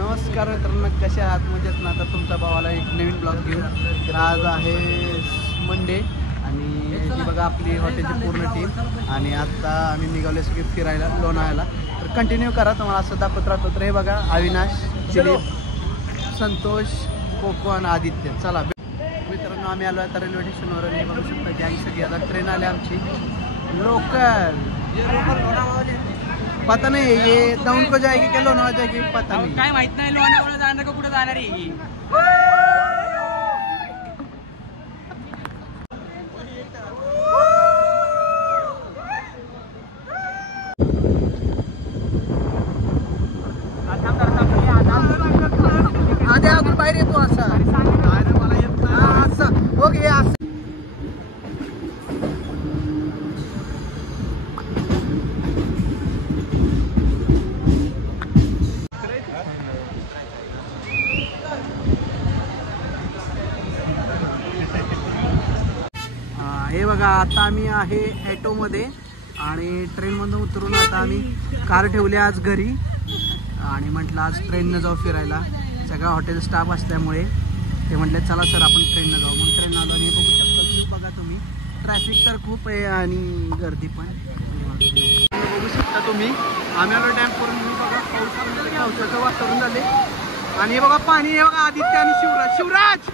नमस्कार मित्रांनो, कसे आहात? मजेत ना? तर तुमचा भावाला एक नवीन ब्लॉग घेऊन तर आज आहे मंडे आणि ही बघा आपली हॉटेलची पूर्ण टीम आणि आता आम्ही निघालो सगळे फिरायला लोणावळ्याला. तर कंटिन्यू करा, तुम्हाला असं दाखवत राहतो. तर हे बघा अविनाश, दिलीप, संतोष, कोको आणि आदित्य. चला मित्रांनो, आम्ही आलो आता रेल्वे स्टेशनवर आणि बघू शकता गँग सगळी. आता ट्रेन आली आमची लोकल. पता नहीं ये डाउन को जाएगी क्या लोनावळा जाएगी पता नहीं. काय माहित नाही लोणावळा जाणार का कुठे जाणार आहे. आधी अजून बाहेर येतो असा. अरे मला येत असं ओके असं. हे बघा आता आम्ही आहे ॲटोमध्ये आणि ट्रेनमधून उतरून आता आम्ही कार ठेवली आज घरी आणि म्हटलं आज ट्रेननं जाऊ फिरायला. सगळा हॉटेल स्टाफ असल्यामुळे ते म्हटले चला सर आपण ट्रेननं जाऊ. मग ट्रेन आलो आणि बघू शकता की बघा तुम्ही ट्रॅफिक तर खूप आहे आणि गर्दी पण बघू शकता तुम्ही. आम्ही आलो डॅम करून बघा पावसाचं वातावरण झाले आणि हे बघा पाणी. हे बघा आदित्य आणि शिवराज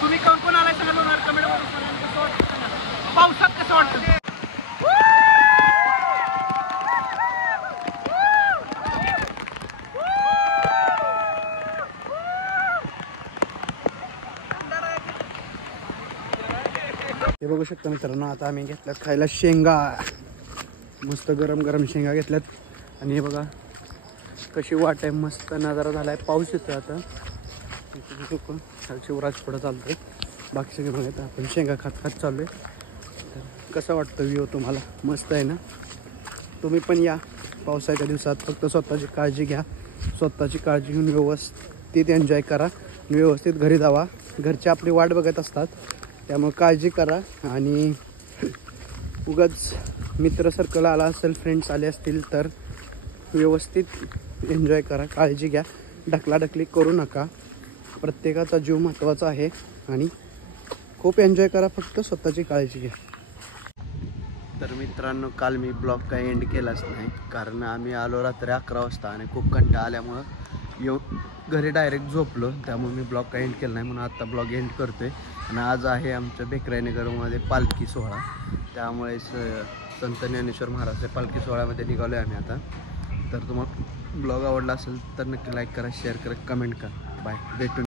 तुम्ही कोण आलाय सांगा लोणार कमेंट करून. पावसात कसं वाटतं? हे बघू शकता मित्रांनो, आता आम्ही घेतल्यात खायला शेंगा. मस्त गरम गरम शेंगा घेतल्यात आणि हे बघा कशी वाट आहे. मस्त नजारा झालाय. पाऊस येतोय आता. शिवराज पुढं चालतोय, बाकी सगळे बघत आपण शेंगा खात चाललोय. तर कसं वाटतं व्ह्यू तुम्हाला? मस्त आहे ना? तुम्ही पण या पावसाच्या दिवसात. फक्त स्वतःची काळजी घ्या. स्वतःची काळजी घेऊन व्यवस्थित एन्जॉय करा. व्यवस्थित घरी जावा. घरचे आपली वाट बघत असतात, त्यामुळे काळजी करा. आणि उगाच मित्र सर्कल आला असेल, फ्रेंड्स आले असतील तर व्यवस्थित एन्जॉय करा. काळजी घ्या. ढकलाढकली करू नका. प्रत्येकाचा जीव महत्त्वाचा आहे आणि खूप एन्जॉय करा. फक्त स्वतःची काळजी घ्या. तर मित्रांनो, काल मी ब्लॉग काही एंड केलाच नाही, कारण आम्ही आलो रात्री 11 वाजता आणि खूप कंटाळा आल्यामुळं घरी डायरेक्ट झोपलो. त्यामुळे मी ब्लॉग काही एंड केला नाही, म्हणून आता ब्लॉग एंड करतोय. आणि आज आहे आमच्या बेकरायनगरमध्ये पालखी सोहळा, त्यामुळे संत ज्ञानेश्वर महाराजच्या पालखी सोहळ्यामध्ये निघालो आहे आम्ही आता. तर तुम्हाला ब्लॉग आवडला असेल तर नक्की लाईक करा, शेअर करा, कमेंट करा. बाय. भेटून